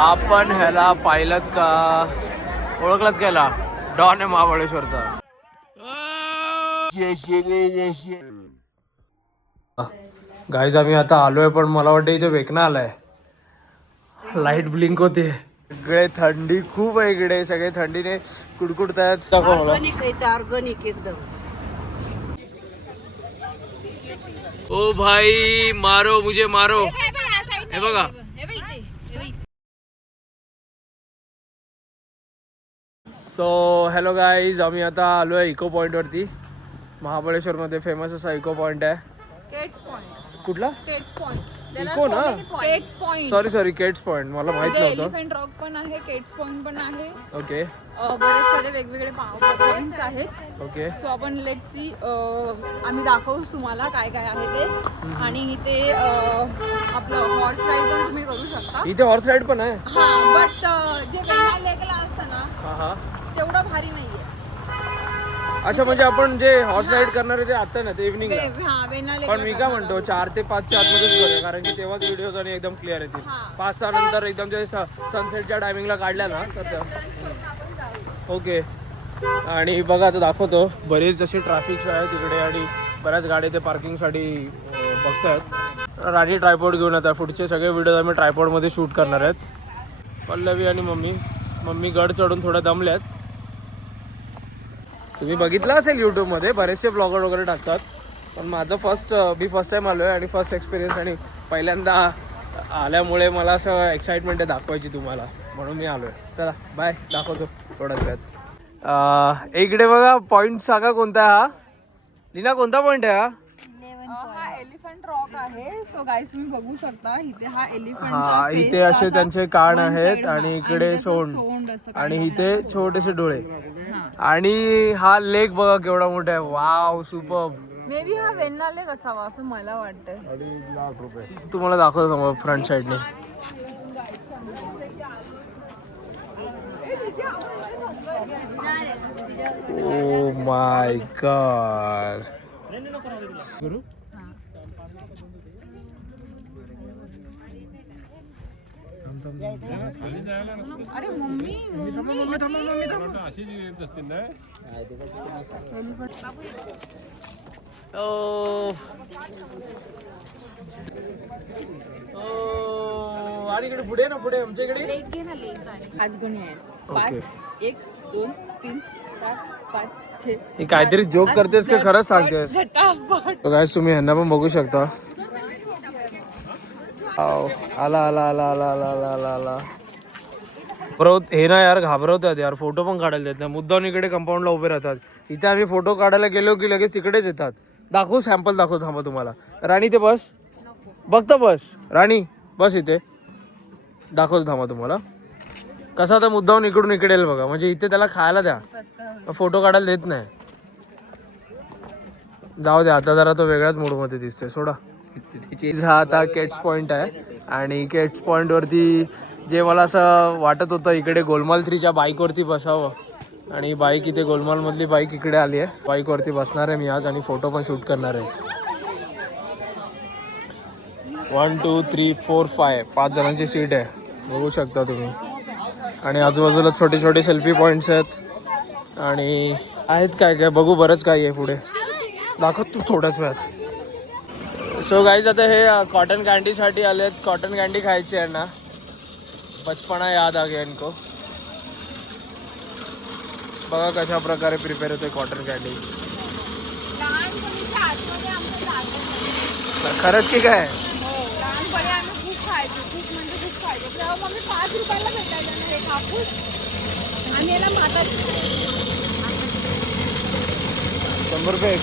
आपण ह्याला पाहिलं का, ओळखलात का ह्याला? डॉन आहे महाबळेश्वरचा. गाईज आम्ही आता आलोय, पण मला वाटतं इथे वेकना आलाय. लाईट ब्लिंक होते. सगळे थंडी खूप आहे इकडे, सगळे थंडीने कुडकुडतायत. ऑर्गॅनिक एकदम. ओ भाई मारो मुझे मारो. हे बघा, सो हॅलो गाईज, आम्ही आता आलो आहे इको पॉइंट वरती. महाबळेश्वरमध्ये फेमस असा इको पॉइंट आहे. Kate's point. कुठला? Kate's point. इको ना? Kate's point. Sorry Kate's point, मला माहित नव्हतं. एलिफंट रॉक पण आहे, केट्स पॉइंट पण आहे. ओके बरेच सारे वेगवेगळे पॉइंट्स आहेत. ओके. सो आपण लेट सी, आम्ही दाखवूच तुम्हाला काय काय आहे ते. आणि इथे आपलं हॉर्स राईड पण तुम्ही करू शकता. इथे हॉर्स राईड पण आहे. हा, बट जे वेंगुर्ला लेकला असतं ना, हा तेवढं भारी नाहीये. अच्छा, म्हणजे आपण जे हॉर्स राईड करणार आहे ते आता ना, ते इव्हनिंग. हा, वेंगुर्ला पण मी काय म्हणतो 4 ते 5 च्या आतमध्येच करूया, कारण की तेव्हाच व्हिडिओज आणि एकदम क्लिअर येतील. 5-6 नंतर एकदम जे सनसेटच्या टायमिंगला काढल्या ना तर ओके. आणि बघा आता दाखवतो, बरेच असे ट्रॅफिक्स आहे तिकडे आणि बऱ्याच गाड्या ते पार्किंगसाठी बघतात. राणी ट्रायपॉड घेऊन येतात. पुढचे सगळे व्हिडिओ आम्ही ट्रायपॉडमध्ये शूट करणार आहेत. पल्लवी आणि मम्मी गड चढून थोड्या दमल्यात. तुम्ही बघितलं असेल यूट्यूबमध्ये बरेचसे ब्लॉगर वगैरे टाकतात, पण माझं मी फर्स्ट टाइम आलो आहे आणि फर्स्ट एक्सपिरियन्स, आणि पहिल्यांदा आल्यामुळे मला असं एक्साइटमेंट आहे दाखवायची तुम्हाला, म्हणून मी आलो आहे. चला बाय, दाखवतो थोड्याच वेळात. इकडे बघा पॉईंट सांगा कोणता आहे हा? लीना, कोणता पॉईंट आहे हा? हा एलिफंट रॉक आहे. सो गाईस तुम्ही बघू शकता इथे हा एलिफंट. हा, इथे असे त्यांचे कान आहेत आणि इकडे सोंड आणि इथे छोटेसे डोळे. आणि हा लेक बघा केवढा मोठा आहे. Wow, superb. मे बी हा वेण्णा लेक असावा असं मला वाटतं. तुम्हाला दाखवतो समोर फ्रंट साईडने. Oh my God. अरे मम्मी आणि इकडे पुढे ना, पुढे आमच्या इकडे आज गुन्हे आहेत. 5 1 2 3 4 5 6. हे काहीतरी जोक करतेस का खरंच सांगतेस? गाईस तुम्ही ह्यांना पण बघू शकता. आला हे ना यार, घाबरवतात यार, फोटो पण काढायला देत नाही. मुद्दाम इकडे कंपाऊंडला उभे राहतात. इथे आम्ही फोटो काढायला गेलो की लगेच तिकडेच येतात. दाखवू सॅम्पल, दाखवू थांबा तुम्हाला. राणी ते बस, बघता बस. राणी बस इथे, दाखवतो थांबा तुम्हाला. कसा तर मुद्दाम इकडून इकडे येईल बघा, म्हणजे इथे त्याला खायला द्या, फोटो काढायला देत नाही. जाऊ द्या, आता जरा तो वेगळ्याच मूडमध्ये दिसतोय, सोडा. हा आता केट्स पॉइंट आहे आणि केट्स पॉइंट वरती जे मला असं वाटत होतं इकडे गोलमाल 3च्या बाईकवरती बसावं, आणि बाईक इथे गोलमालमधली बाईक इकडे आली आहे. बाईकवरती बसणार आहे मी आज आणि फोटो पण शूट करणार आहे. 1 2 3 4 5 जणांची सीट आहे, बघू शकता तुम्ही. आणि आजूबाजूला छोटे छोटे सेल्फी पॉईंट्स आहेत आणि आहेत काय काय बघू, बरंच काही आहे पुढे, दाखवतो थोड्याच वेळात. सो गाईज आता हे कॉटन कॅन्डीसाठी आलेत. कॉटन कॅन्डी खायची आहे ना, बचपना याद आ गया इनको. बघा कशा प्रकारे प्रिपेअर होते कॉटन कॅन्डी. खरंच की काय? लहानपणी आम्ही खूप खायचो, खूप म्हणजे खूप खायचो. तेव्हा मम्मी 5 रुपयाला भेटायचं ना एक कापूस. आणि याला म्हातारी 100 रुपये.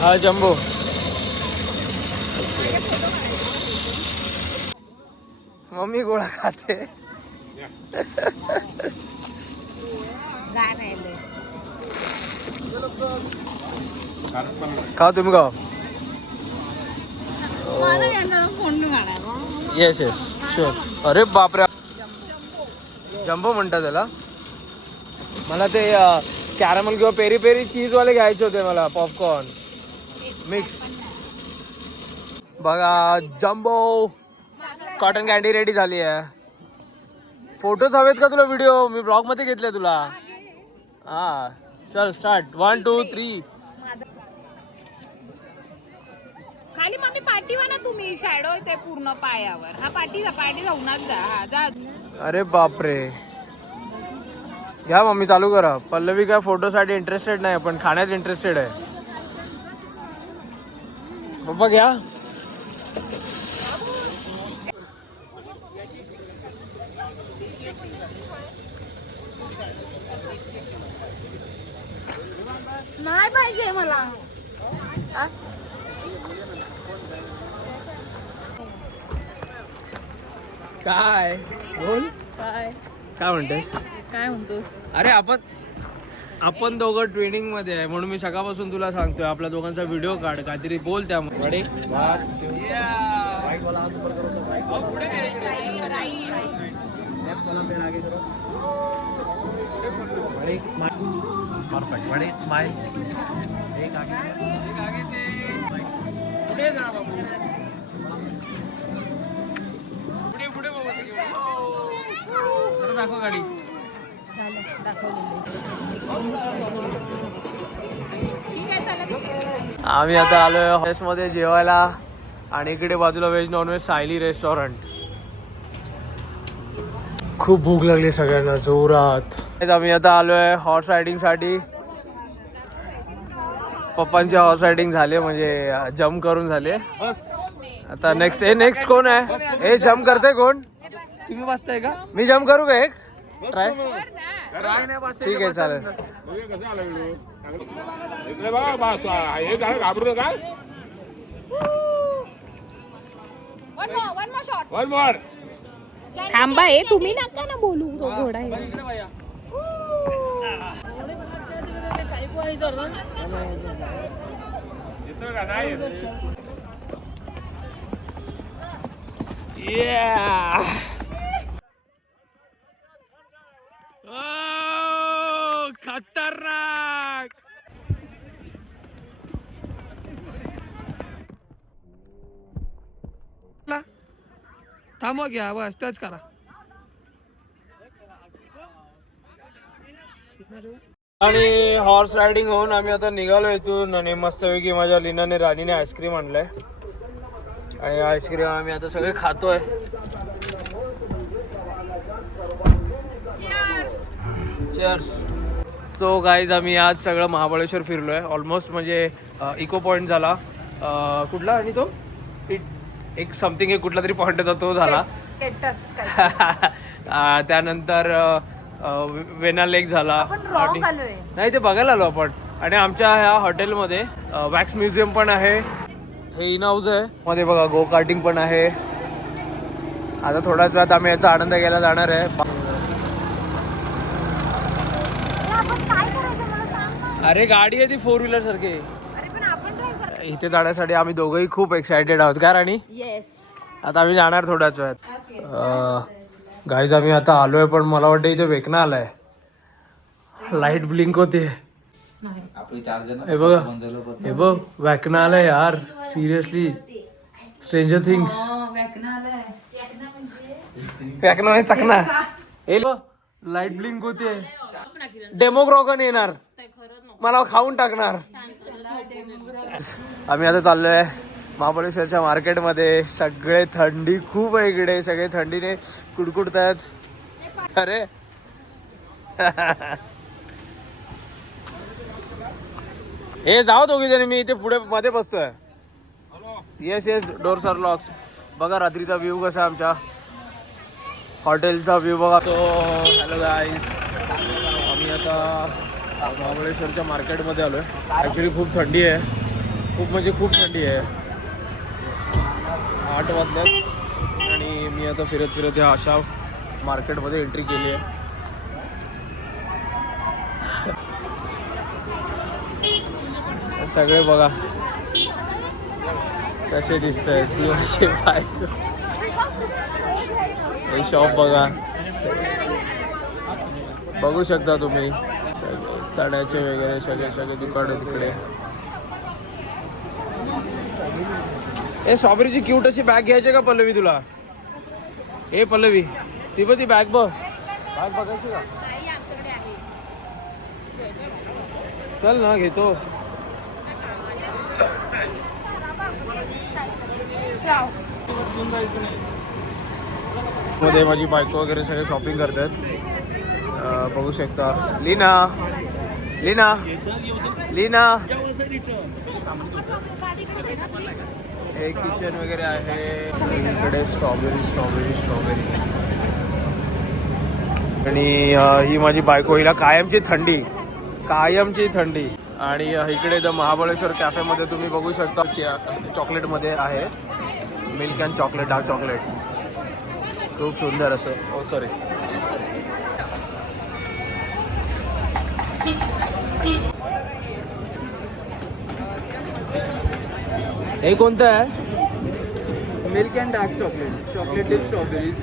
हा जम्बो. मम्मी गोळा खाते. खाओ तुम्ही, खाओ. Yes yes sure. अरे बापरे, जम्बो म्हणतात त्याला. मला ते कॅरमल किंवा पेरी पेरी चीजवाले घ्यायचे होते मला, पॉपकॉर्न मिक्स. बघा जम्बो. कॉटन कॅन्डी रेडी झाली आहे. फोटोज हवेत का तुला? व्हिडिओ मी ब्लॉग मध्ये घेतले तुला. हा चल स्टार्ट. 1 2 3. खाली मम्मी पाठी ना तुम्ही शॅडो ते पूर्ण पायावर. हा पाठी जा उन्हात जा. हा जा. अरे बापरे. घ्या मम्मी चालू करा. पल्लवी काय फोटोसाठी इंटरेस्टेड नाही पण खाण्यात इंटरेस्टेड आहे. पप्पा घ्या. नाही पाहिजे मला. काय बोल. काय काय म्हणतेस? काय म्हणतोस? अरे आपण दोघं ट्रेनिंग मध्ये आहे म्हणून मी सकाळपासून तुला सांगतोय आपल्या दोघांचा व्हिडिओ काढ, काहीतरी बोल त्यामध्ये. दाखव गाडी. आम्ही आता आलोय हॉटेल्समध्ये जेवायला आणि इकडे बाजूला व्हेज नॉनव्हेज सायली रेस्टॉरंट. खूप भूक लागली सगळ्यांना जोरात. आम्ही आता आलोय हॉर्स रायडिंग साठी. पप्पांचे हॉर्स रायडिंग झाले म्हणजे जम्प करून झाले. आता नेक्स्ट कोण आहे? हे जम्प करते कोण? तुम्ही बसताय का? मी जम्प करू का एक ट्राय? ठीक आहे चालेल. घाबरू नका. थांबा हे तुम्ही नका ना बोलू. घोडा आहे. खतरनाक. थांबवा घ्या बस टच करा. आणि हॉर्स रायडिंग होऊन आम्ही आता निघालो इथून आणि मस्तपैकी माझ्या लीनाने राणीने आईस्क्रीम आणलाय आणि आईस्क्रीम आम्ही आता सगळे खातोय. चीअर्स. सो गाईज आम्ही आज सगळं महाबळेश्वर फिरलोय ऑलमोस्ट. म्हणजे इको पॉइंट झाला कुठला आणि तो एक समथिंग एक कुठला तरी पॉइंट होता तो झाला. त्यानंतर वेना लेक झाला. नाही ते बघायला आलो आपण. आणि आमच्या ह्या हॉटेलमध्ये वॅक्स म्युझियम पण आहे. हे इन हाऊस आहे मध्ये बघा. गो कार्टिंग पण आहे. आता थोड्याच वेळात आम्ही याचा आनंद घ्यायला जाणार आहे. अरे गाडी आहे ती 4 व्हीलर सारखी. इथे जाण्यासाठी आम्ही दोघंही खूप एक्सायटेड आहोत का राणी? येस. आता आम्ही जाणार थोड्याच वेळात. गाईज आम्ही आता आलोय पण मला वाटतं इथे वेकना आलाय. लाईट ब्लिंक होते. हे बघा हे बघ वेकना आलाय यार. Seriously stranger things. वेकना नाही चकना. हे लाईट ब्लिंक होते. डेमोक्रॉगन येणार मला खाऊन टाकणार. आम्ही आता चाललोय महाबळेश्वरच्या मार्केटमध्ये. सगळे थंडी खूप आहे इकडे. सगळे थंडीने कुडकुडतात. अरे हे जाऊ दोघी जणी. मी इथे पुढे मध्ये बसतोय. Yes doors are locks. बघा रात्रीचा व्ह्यू कसा आहे आमच्या हॉटेलचा व्ह्यू बघा. तो हॅलो गाईज आम्ही आता महाबळेश्वरच्या मार्केटमध्ये आलोय. ॲक्च्युली खूप थंडी आहे. खूप म्हणजे खूप थंडी आहे. 8 वाजल्यात आणि मी आता फिरत फिरत ह्या अशा मार्केटमध्ये एंट्री केली आहे. सगळे बघा कसे दिसत आहेत. ती असे बायको. हे शॉप बघा बघू शकता तुम्ही. चण्याचे वगैरे सगळे दुकान तिकडे. हे स्ट्रॉबेरीची क्यूट अशी बॅग घ्यायची का पल्लवी तुला? ए पल्लवी ती पण ती बॅग बघ, बॅग बघायची का? चल ना घेतो. मध्ये माझी बायको वगैरे सगळे शॉपिंग करतात. बघू शकता. लीना लीना लीना हे किचन वगैरे आहे. इकडे स्ट्रॉबेरी स्ट्रॉबेरी स्ट्रॉबेरी. आणि ही माझी बायको, हिला कायमची थंडी, कायमची थंडी. आणि इकडे द महाबळेश्वर कॅफेमध्ये तुम्ही बघू शकता चॉकलेटमध्ये आहे milk and chocolate, dark chocolate. खूप सुंदर असं. Oh sorry. हे कोणतं आहे? Milk and dark chocolate, chocolate dip strawberries.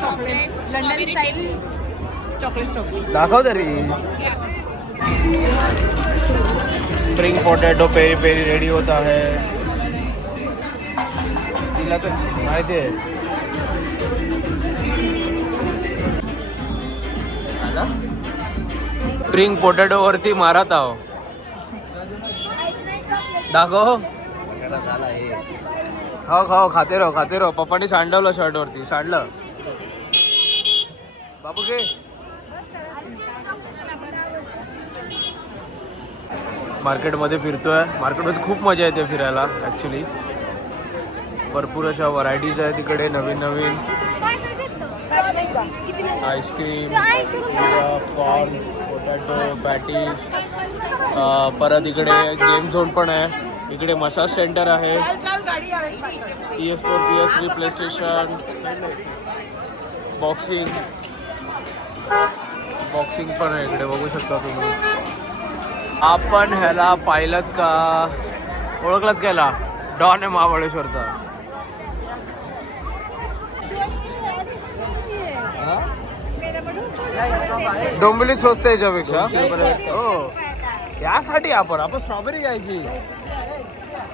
Chocolate London style chocolate strawberry दाखव तरी. Spring potato peri peri ready होता है. तिला तर माहिती आहे. स्प्रिंग पोटॅटो वरती मारत आहो. दाखव. खाओ खाओ, खाते राहो खाते राहो. पप्पानी सांडवलं शर्ट वरती, सांडलं. बाबू घे. मार्केटमध्ये फिरतोय. मार्केटमध्ये खूप मजा येते फिरायला ॲक्च्युली. भरपूर अशा व्हरायटीज आहेत तिकडे, नवीन नवीन. Ice cream, corn, potato, patties. परत इकडे गेम झोन पण आहे. इकडे मसाज सेंटर आहे. PS4, PS3, play station, boxing पण आहे इकडे, बघू शकता तुम्ही. आपण ह्याला पाहिलं का? ओळखलात का ह्याला? डॉन आहे महाबळेश्वरचा. डोंबिवलीत स्वस्त आहे याच्यापेक्षा. हो, यासाठी आपण स्ट्रॉबेरी घ्यायची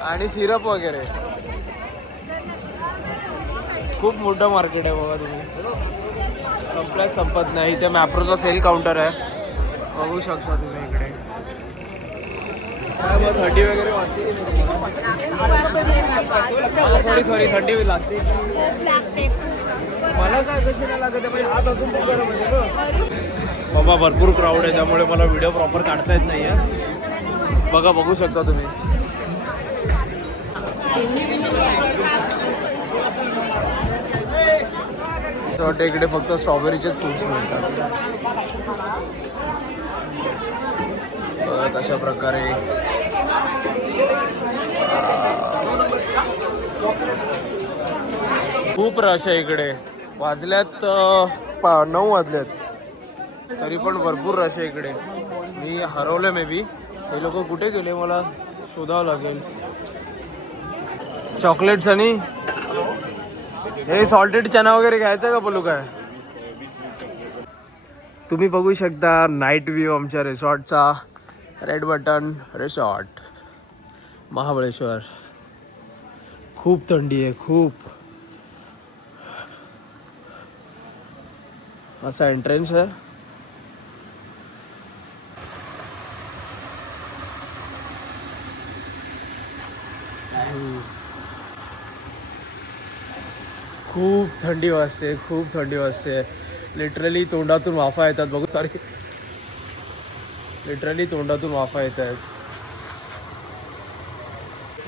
आणि सिरप वगैरे. खूप मोठं मार्केट आहे बघा तुम्ही, संपल्यास संपत नाही. इथे मॅप्रोचा सेल काउंटर आहे, बघू शकता तुम्ही इकडे. काय मग थंडी वगैरे वाटते? सॉरी थंडी लागते मला. काय कशी नाही लागत आहे, म्हणजे आज अजून खूप गरम आहे बाबा. भरपूर क्राऊड आहे त्यामुळे मला व्हिडिओ प्रॉपर काढता येत नाही आहे. बघा, बघू शकता तुम्ही. वाटतं इकडे फक्त स्ट्रॉबेरीचेच फ्रूट्स मिळतात. अशा प्रकारे खूप रश आहे इकडे. वाजल्यात 9 वाजल्यात तरी पण भरपूर रश आहे इकडे. मी हरवलं मे बी. हे लोक कुठे गेले मला शोधावं लागेल. चॉकलेट्स आणि हे सॉल्टेड चना वगैरे घ्यायचं का बोलू काय? तुम्ही बघू शकता नाईट व्ह्यू आमच्या रिसॉर्टचा. Red button resort Mahabaleshwar. खूप थंडी आहे, खूप. असा एंट्रन्स आहे. खूप थंडी वाजते, खूप थंडी वाजते. लिटरली तोंडातून वाफा येतात. बघू, सॉरी, लिटरली तोंडातून वाफा येत आहेत.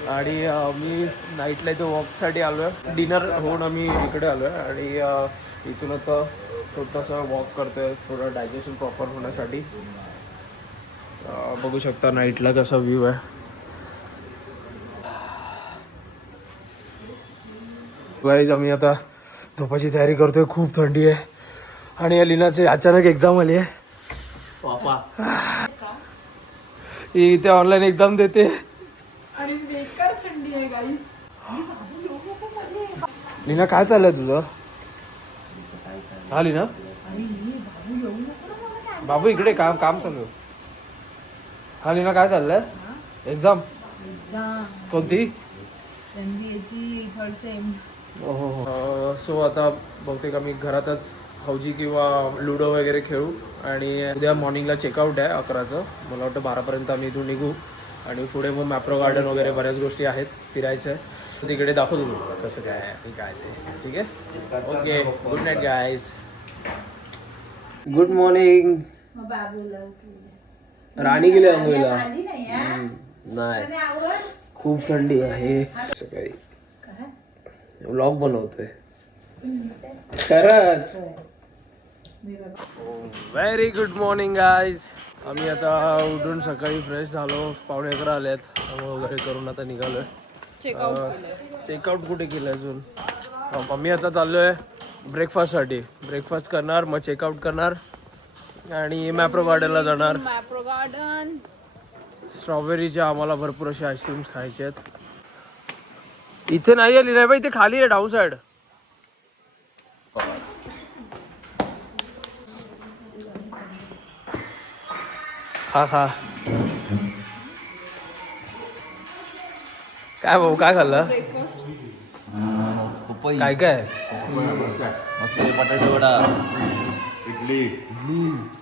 आणि मी नाईटला इथं वॉकसाठी आलो आहे. डिनर होऊन आम्ही इकडे आलो आहे आणि इथून आता छोटंसं वॉक करतो आहे, थोडं डायजेशन प्रॉपर होण्यासाठी. बघू शकता नाईटला कसा व्ह्यू आहे. गाईज, आम्ही आता झोपायची तयारी करतोय. खूप थंडी आहे आणि या लिनाची अचानक एक्झाम आली आहे. ही इथे ऑनलाईन एक्झाम देते आणि बेकार थंडी आहे गाईज. लीना, काय चाललंय तुझं? आली ना बाबू इकडे काम काम चालू आली ना. काय चाललंय? एक्झाम कोणती? सो आता बहुतेक आम्ही घरातच हौजी किंवा लुडो वगैरे खेळू आणि उद्या मॉर्निंगला चेकआउट आहे 11चं. मला वाटतं 12पर्यंत आम्ही इथून निघू आणि पुढे मग मॅप्रो गार्डन वगैरे बऱ्याच गोष्टी आहेत फिरायचं आहे. तिकडे दाखवतो तुम्हाला कसं काय आहे काय ते. ठीक आहे okay. Good night guys. Good morning. Rani गेली अंघोळीला? नाही खूप थंडी आहे. सकाळी व्लॉग बनवतोय खरंच. Very good morning guys. आम्ही आता उठून सकाळी फ्रेश झालो. 11:15 आलेत. वगैरे करून आता निघालोय. चेकआउट कुठे केलं अजून? आम्ही आता चाललोय ब्रेकफास्टसाठी. ब्रेकफास्ट करणार मग चेकआउट करणार आणि मॅप्रो गार्डनला जाणार. मॅप्रो गार्डन. स्ट्रॉबेरीच्या आम्हाला भरपूर असे आईस्क्रीम्स खायचे आहेत. इथे नाही आली नाही बाई, इथे खाली आहे डाऊन साईड. खा खा. काय भाऊ काय खाल्लं? काय काय? मस्त बटाटे वडा, इडली,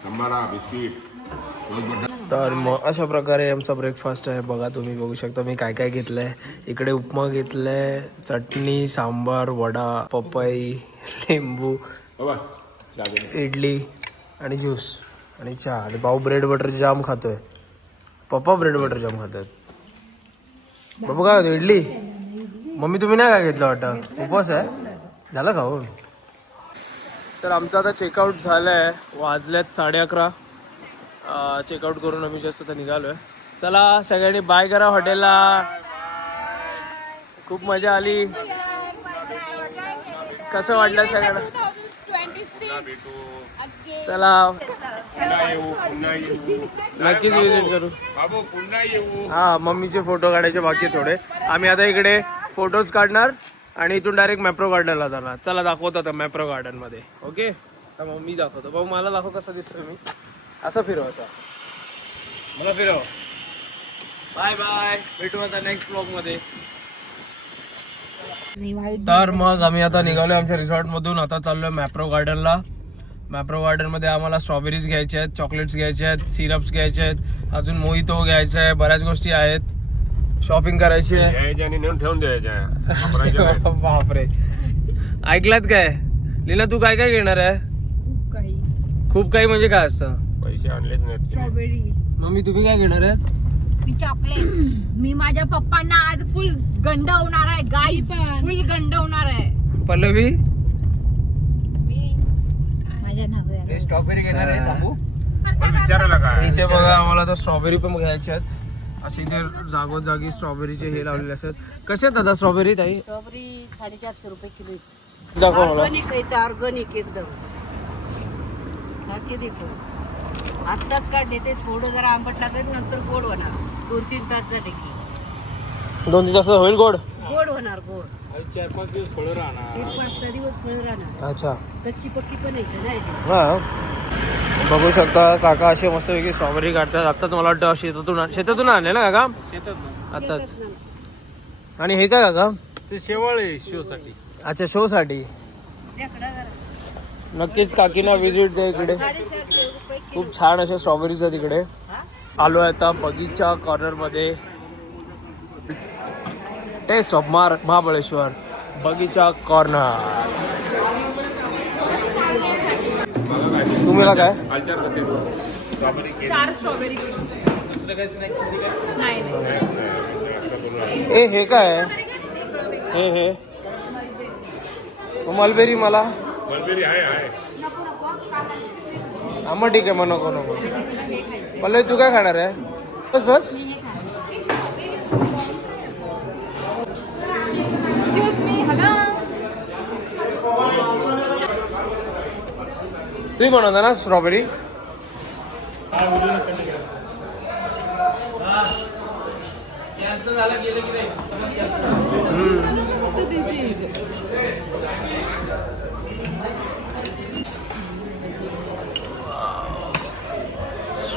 संबारा, बिस्किट. तर मग अशा प्रकारे आमचा ब्रेकफास्ट आहे. बघा तुम्ही बघू शकता मी काय काय घेतलंय. इकडे उपमा घेतलाय, चटणी, सांबार, वडा, पपई, लिंबू, इडली आणि ज्यूस आणि चहा. आणि भाऊ ब्रेड बटर जाम खातोय. पप्पा ब्रेड बटर जाम खातात. बाबू काय होतं? इडली. मम्मी तुम्ही नाही काय घेतलं वाटतं? उपवास आहे झालं खाऊन. तर आमचं आता चेकआउट झालंय. वाजल्यात 11:30. चेकआउट करून आम्ही जास्त तर निघालोय. चला सगळ्यांनी बाय करा हॉटेलला. खूप मजा आली. कसं वाटलं सगळ्यांना? चला नक्कीच विजिट करू. हा मम्मीचे फोटो काढायचे बाकी थोडे. आम्ही आता इकडे फोटोज काढणार आणि इथून डायरेक्ट मॅप्रो गार्डनला जाणार. चला दाखवतो आता मॅप्रो गार्डन मध्ये. ओके तर मम्मी दाखवतो. भाऊ मला दाखव कसं दिसतोय मी. असं फिरव असं मला फिरव. Bye bye. भेटू आता नेक्स्ट ब्लॉग मध्ये. तर मग आम्ही आता निघालोय आमच्या रिसॉर्ट मधून. आता चाललोय मॅप्रो गार्डनला. मॅप्रो गार्डन मध्ये आम्हाला स्ट्रॉबेरीज घ्यायचे आहेत, चॉकलेट्स घ्यायचे आहेत, सिरप्स घ्यायचे आहेत, अजून मोहितो घ्यायचं आहे. बऱ्याच गोष्टी आहेत. शॉपिंग करायची आहे. नेऊन ठेवून द्यायच्या. बापरे ऐकलात काय? लीला तू काय काय घेणार आहे? खूप काही म्हणजे काय असतं? पैसे आणलेच नाहीत. स्ट्रॉबेरी. मम्मी तुम्ही काय घेणार आहे? मी चॉकलेट. मी माझ्या पप्पांना आज फुल गंडवणार आहे. गाई फुल गंडवणार आहे. पल्लवी स्ट्रॉबेरी घेणार आहे बाबू. विचारायला काय? इथे बघा आम्हाला तर स्ट्रॉबेरी पण घ्यायच्या आहेत. असे इथे जागोजागी स्ट्रॉबेरीचे हे लावलेले असतात. कसे आहेत दादा स्ट्रॉबेरी ताई? स्ट्रॉबेरी 450 रुपये किलो. दाखव मला. ऑर्गेनिक आहे, ऑर्गेनिक एकदम. नक्की देखो. आत्ताच काढले ते थोडं जरा आंबट लागेल नंतर गोड होणार. 2-3 तास झाले की 2-3 तास होईल गोड. गोड होणार. गोड 4-5 दिवस फळं राहणार. 1-5 दिवस फळ राहणार. अच्छा कच्ची पक्की पण आहे नाही. हा बघू शकता काका असे मस्त वेगळी स्ट्रॉबेरी काढतात. आत्ताच मला वाटतं शेतातून आणले ना काका? आत्ताच. आणि हे काय काका? ते शेवाळ आहे शो साठी. अच्छा शो साठी. नक्कीच काकीना विजिट द्या इकडे. 750 रुपये किलो. खूप छान अशा स्ट्रॉबेरीज आहेत इकडे. आलो आहे आता बगीचा कॉर्नर मध्ये. टेस्ट ऑफ महाबळेश्वर बगीचा कॉर्नर. तुम्हाला काय? 4 स्ट्रॉबेरी. नाही ए हे काय? हे मलबेरी. मला मलबेरी आहे. मग ठीक आहे मग नको नको. पल्लवी तू काय खाणार आहे? बस बस. Excuse me. हॅलो. तुम्ही बनवता ना strawberry?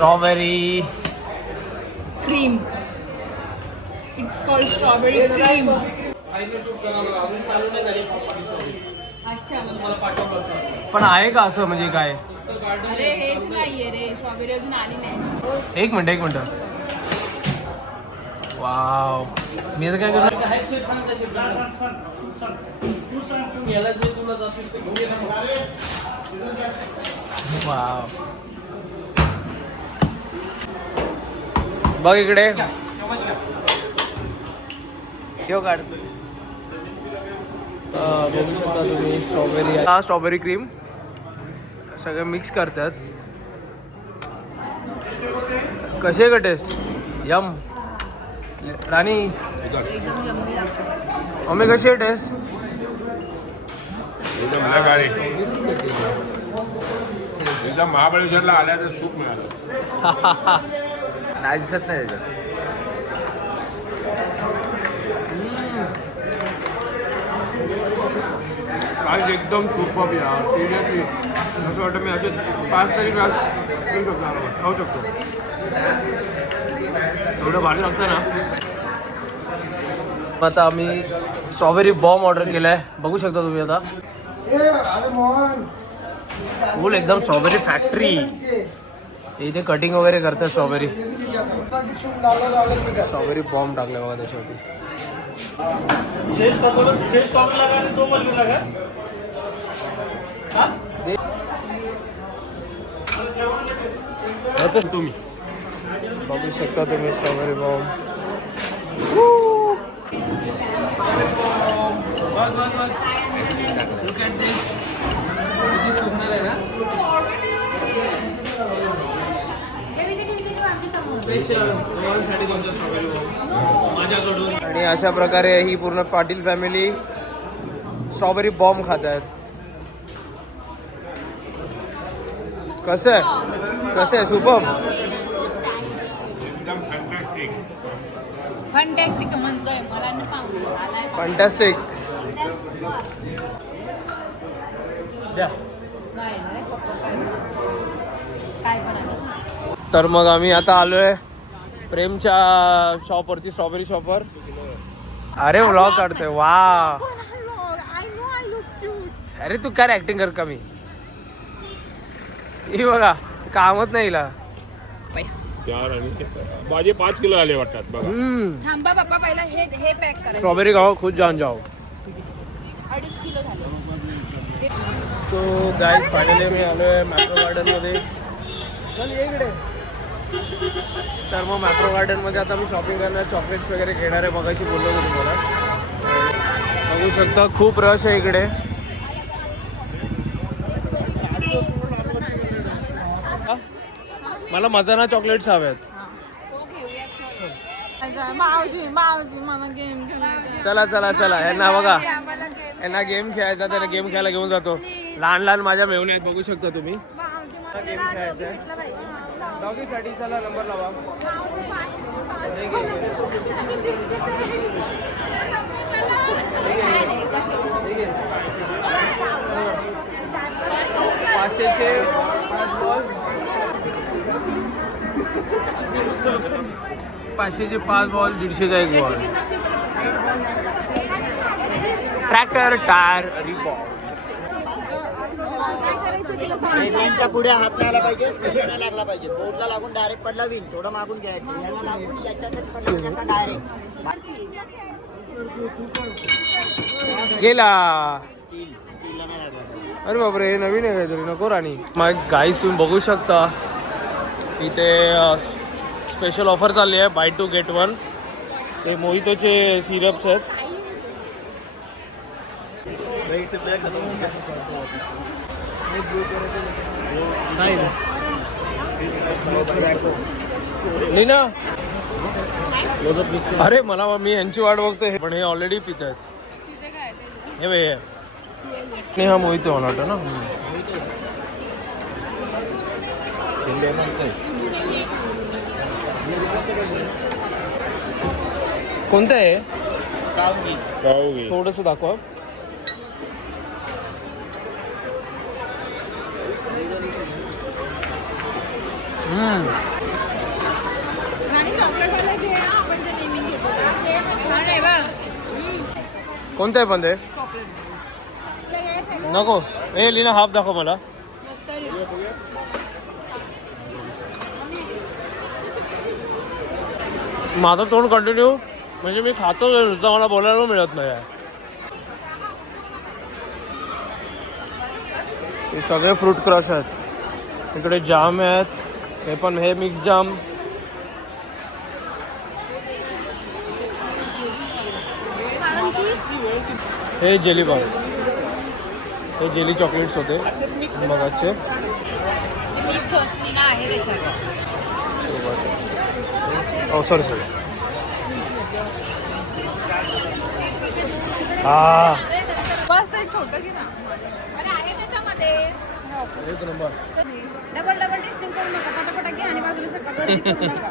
Strawberry cream. It's called strawberry cream. अच्छा. पण आहे का असं म्हणजे काय? अरे हेच नाहीये रे, स्ट्रॉबेरी अजून आली नाही. एक मिनिट. वाव, मी आता काय करणार? वाव, बघ इकडे बघू शकता तुम्ही स्ट्रॉबेरी. हा स्ट्रॉबेरी क्रीम सगळं मिक्स करतात. कशी आहे का टेस्ट? यम. राणी मम्मी कशी आहे टेस्ट? एकदम लगारी. एकदम महाबळेश्वरला आल्या तर सूप मिळालं. नाही दिसत नाही त्याच्यात. आज एकदम सुपर यार, सिरियसली असं वाटतं मी असे 5 तरी ग्लास पिऊ शकतो, आरामात खाऊ शकतो. एवढं भारी लागतं ना. आता आम्ही स्ट्रॉबेरी बॉम्ब ऑर्डर केला आहे, बघू शकता तुम्ही. आता फुल एकदम स्ट्रॉबेरी फॅक्टरी. इथे कटिंग वगैरे करतात स्ट्रॉबेरी. स्ट्रॉबेरी बॉम्ब टाकले बघा त्याच्यावरती. तुम्ही बघू शकता तुम्ही स्ट्रॉबेरी बॉम्ब. सुंदर आहे ना. स्पेशल साठी कोणतं स्ट्रॉबेरी बॉम्ब माझ्याकडून. आणि अशा प्रकारे ही पूर्ण पाटील फॅमिली स्ट्रॉबेरी बॉम्ब खात आहेत. कसं आहे सुपर? एकदम फॅन्टॅस्टिक. फंटॅस्टिक म्हणतोय मला नाही पाहू. फंटॅस्टिक. काय पण तर मग आम्ही आता आलोय प्रेमच्या शॉपवरती, स्ट्रॉबेरी शॉपवर. अरे व्लॉग काढतोय. वा, अरे तू काय ऍक्टिंग कर कमी. ही बघा कामच नाही हिला. चार आणि माझे 5 किलो आले वाटतात बघा. थांबा पप्पा, पहिला हे पॅक करा. स्ट्रॉबेरी खाओ, खुद जान जाओ. 2.5 किलो झाले. सो गाईज फायनली मी आलोय मॅप्रो गार्डनमध्ये. चल ये इकडे. तर मग मॅप्रो गार्डनमध्ये आता मी शॉपिंग करणार, चॉकलेट्स वगैरे घेणार आहे. बघायची बोललो मी तुम्हाला. बघू शकता खूप रश आहे इकडे. मला मजाना चॉकलेट्स हव्यात. मावजी मला गेम चला यांना बघा, यांना गेम खेळायचा. त्यांना गेम खेळायला घेऊन जातो. लहान माझ्या मेहुणे आहेत, बघू शकता तुम्ही. गेम खेळायचा आहे डॉगीसाठी. चला नंबर लावा. 500चे 5 बॉल. 500चे 5 बॉल, 150चा 1 बॉल. ट्रॅक्टर टायर रिबॉल. यांच्या पुढे हात नाही आला पाहिजे, स्टेजला नाही लागला पाहिजे. बोर्डला लागून डायरेक्ट पडला विन. थोडं मागून खेळायचं. याला लागून याच्यातच पडला म्हणजे असा डायरेक्ट गेला. स्टीलला नाही लागला. अरे बापरे, हे नवीन आहे काहीतरी. नको राणी. मग गाईज तुम्ही बघू शकता इथे स्पेशल ऑफर चालली आहे, बाय 2 गेट 1. ते मोहितोचे सिरप्स आहेत. लीना, अरे मला मी यांची वाट बघतोय, पण हे ऑलरेडी पित आहेत. हे बघ हे. हा मोहितो मला वाटतं ना. कोणतं आहे? थोडस दाखवा. कोणतं आहे पण ते चॉकलेट नको. हे लिना हाफ दाखव मला. माझं तोंड कंटिन्यू म्हणजे मी खातो नुसतं, मला बोलायला मिळत नाही आहे. हे सगळे फ्रूट क्रश आहेत. इकडे जाम आहेत, हे पण हे मिक्स जाम. हे जेली बार, हे जेली चॉकलेट्स होते मगाचे. मिक्स ना आहे त्याच्यात. सॉरी हा बस एक छोटं की ना आहे त्याच्यामध्ये. एक नंबर. डबल टेस्टिंग करू नका, पटापटा घ्या आणि बाजूला सरका गर्दी करू नका.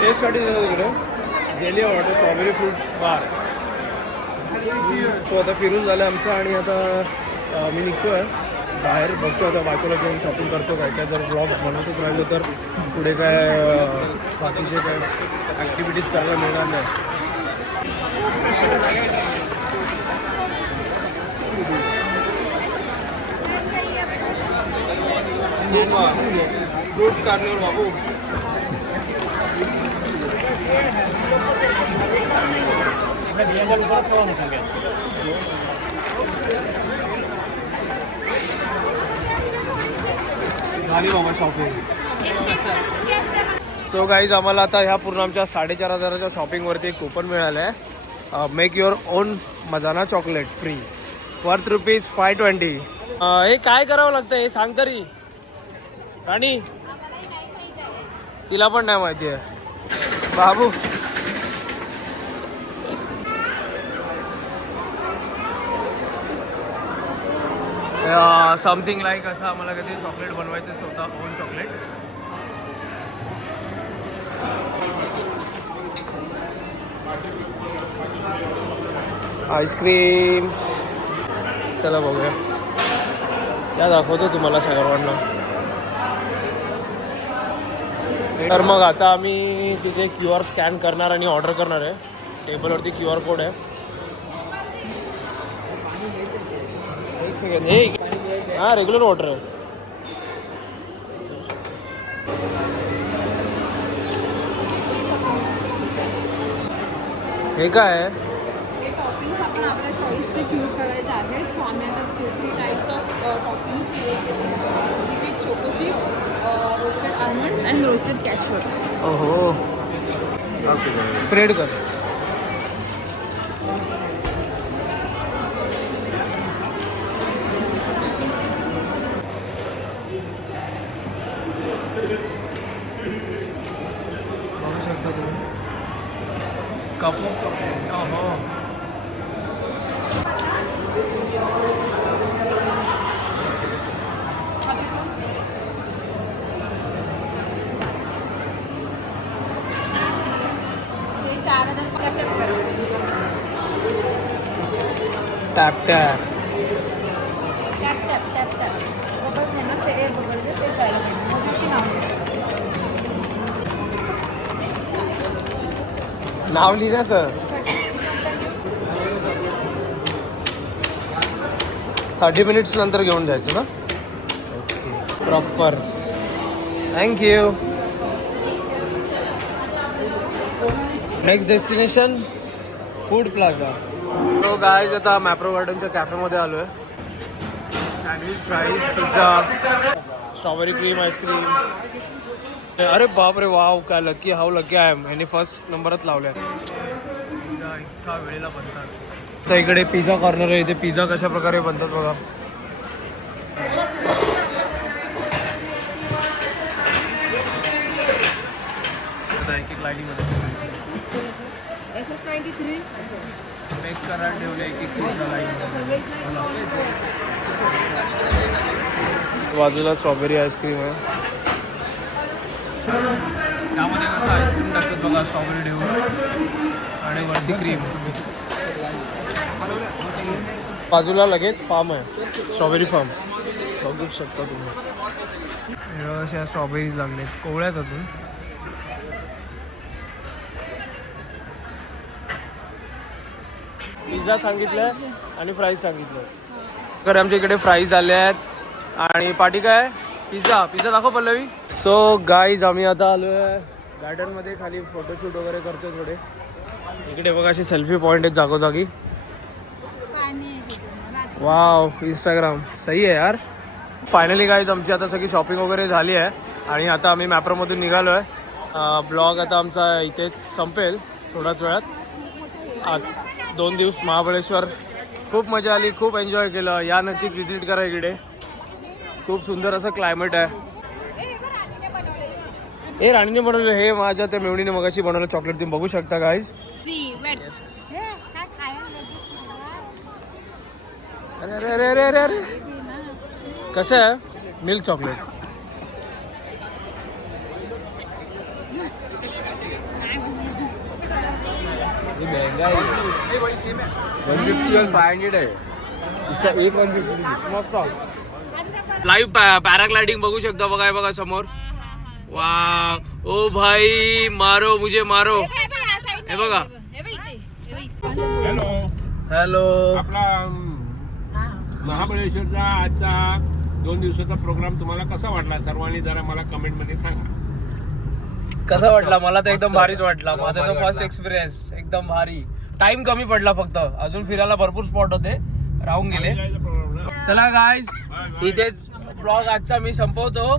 टेस्टसाठी इकडे जेली वाटतं स्ट्रॉबेरी फ्रूट बार. सो आता फिरून झालं आमचं आणि आता मी निघतो आहे बाहेर. बघतो आता बायकोला घेऊन शॉपिंग करतो. काय काय जर ब्लॉग बनवतच राहिलो तर पुढे काय बाकीचे काय ॲक्टिव्हिटीज करायला मिळणार नाही. फ्रूट कार्निवल बाबू. झाली बाबा शॉपिंग. सो गाईज आम्हाला आता ह्या पूर्ण आमच्या 4,500च्या शॉपिंगवरती एक कूपन मिळालं आहे. मेक युअर ओन मजाना चॉकलेट फ्री वर्थ ₹520. हे काय करावं लागतं हे सांग तरी राणी. तिला पण नाही माहिती आहे बाबू. समथिंग लाईक असं आम्हाला कधी चॉकलेट बनवायचं होतं, ओन चॉकलेट. आईस्क्रीम. चला बघूया, त्या दाखवतो तुम्हाला सगळ्यांना. तर मग आता आम्ही तिथे QR स्कॅन करणार आणि ऑर्डर करणार आहे. टेबलवरती QR कोड आहे. एक सेकंड. हे हां रेग्युलर ऑर्डर आहे. हे काय आहे? हे टॉपिंग्स आपण आपल्या चॉईसचे चूज करायचे आहेत. सो आम्ही आता 3 types of toppings with choco chips, roasted almonds and roasted cashew. ओहो स्प्रेड कर. बघू शकता तुम्ही कप ऑफ चॉकलेट. हो हे 4,000 tap tap. Tap tap tap tap bubbles आहे ना, ते एअर बबल्स आहे, ते जायला पाहिजे. नाव लिहिण्याचं 30 मिनिट्स नंतर घेऊन जायचं ना. Okay proper. Thank you. Next destination food plaza. तो गाईज आता मॅप्रो गार्डनच्या कॅफेमध्ये आलो आहे. Sandwich, fries, pizza, strawberry cream ice cream. अरे बाप रे वाव, काय lucky, how lucky I am. ह्याने फर्स्ट नंबरच लावल्या. पिझ्झा इतका वेळेला बनतात. तर इकडे पिझ्झा कॉर्नर आहे. इथे पिझ्झा कशा प्रकारे बनतात बघा. एक एक लाईनीमध्ये मेक करा ठेवले एक एक लाईन. बाजूला स्ट्रॉबेरी आईस्क्रीम आहे. त्यामध्ये कसं आईस्क्रीम टाकतात बघा, स्ट्रॉबेरी ठेवून आणि वरती क्रीम. बाजूला लगेच फार्म आहे, स्ट्रॉबेरी फार्म बघू शकता तुम्ही. अशा स्ट्रॉबेरीज लागलेत, कोवळ्यात अजून. पिझ्झा सांगितलंय आणि फ्राईज सांगितलंय. तर आमच्या इकडे फ्राईज आले आहेत आणि पाठी काय पिझ्झा दाखव पल्लवी. सो गाईज आम्ही आता आलो आहे गार्डनमध्ये, खाली फोटोशूट वगैरे करतो थोडे. इकडे बघा असे सेल्फी पॉईंट आहेत जागोजागी. वाव इंस्टाग्राम सही आहे यार. फायनली गाईज आमची आता सगळी शॉपिंग वगैरे झाली आहे आणि आता आम्ही मॅप्रोमधून निघालो आहे. ब्लॉग आता आमचा इथेच संपेल थोड्याच वेळात. 2 दिवस महाबळेश्वर खूप मजा आली, खूप एन्जॉय केलं. या नक्कीच विजिट करा इकडे, खूप सुंदर असं क्लायमेट आहे. हे राणीने बनवलं, हे माझ्या त्या मेवणीने मगाशी बनवलं चॉकलेट, तुम्ही बघू शकता गाईज. अरे अरे अरे अरे अरे अरे कसं आहे मिल्क चॉकलेट. महंगा है 150 और 500 है इसका एक 150 मस्त. लाईव्ह पॅराग्लायडिंग बघू शकता बघा, हे बघा समोर. वा ओ भाई मारो मुझे मारो. हे बघा. Hello hello. आपला महाबळेश्वरचा आजचा 2 दिवसाचा प्रोग्राम तुम्हाला कसा वाटला? सर्वांनी जरा मला कमेंट मध्ये सांगा. कसा वाटला? मला तर एकदम भारीच वाटला. माझा तो फर्स्ट एक्सपिरियन्स एकदम भारी. टाइम कमी पडला फक्त, अजून फिरायला भरपूर स्पॉट होते, राहून गेले. चला गाईज इथेच ब्लॉग आजचा मी संपवतो.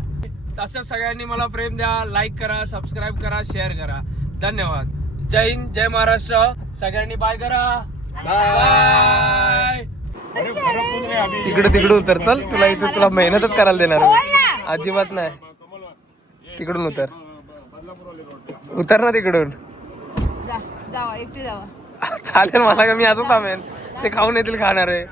असंच सगळ्यांनी मला प्रेम द्या, लाईक करा, सबस्क्राईब करा, शेअर करा. धन्यवाद. जय हिंद, जय महाराष्ट्र. सगळ्यांनी बाय करा. बाय. तिकडून उतर. चल तुला इथे तुला मेहनतच करायला देणार अजिबात नाही. तिकडून उतर ना तिकडून. जावा एकटी जावा. चालेल मला का, मी असंच थांबेन. ते खाऊन येतील खाणारे.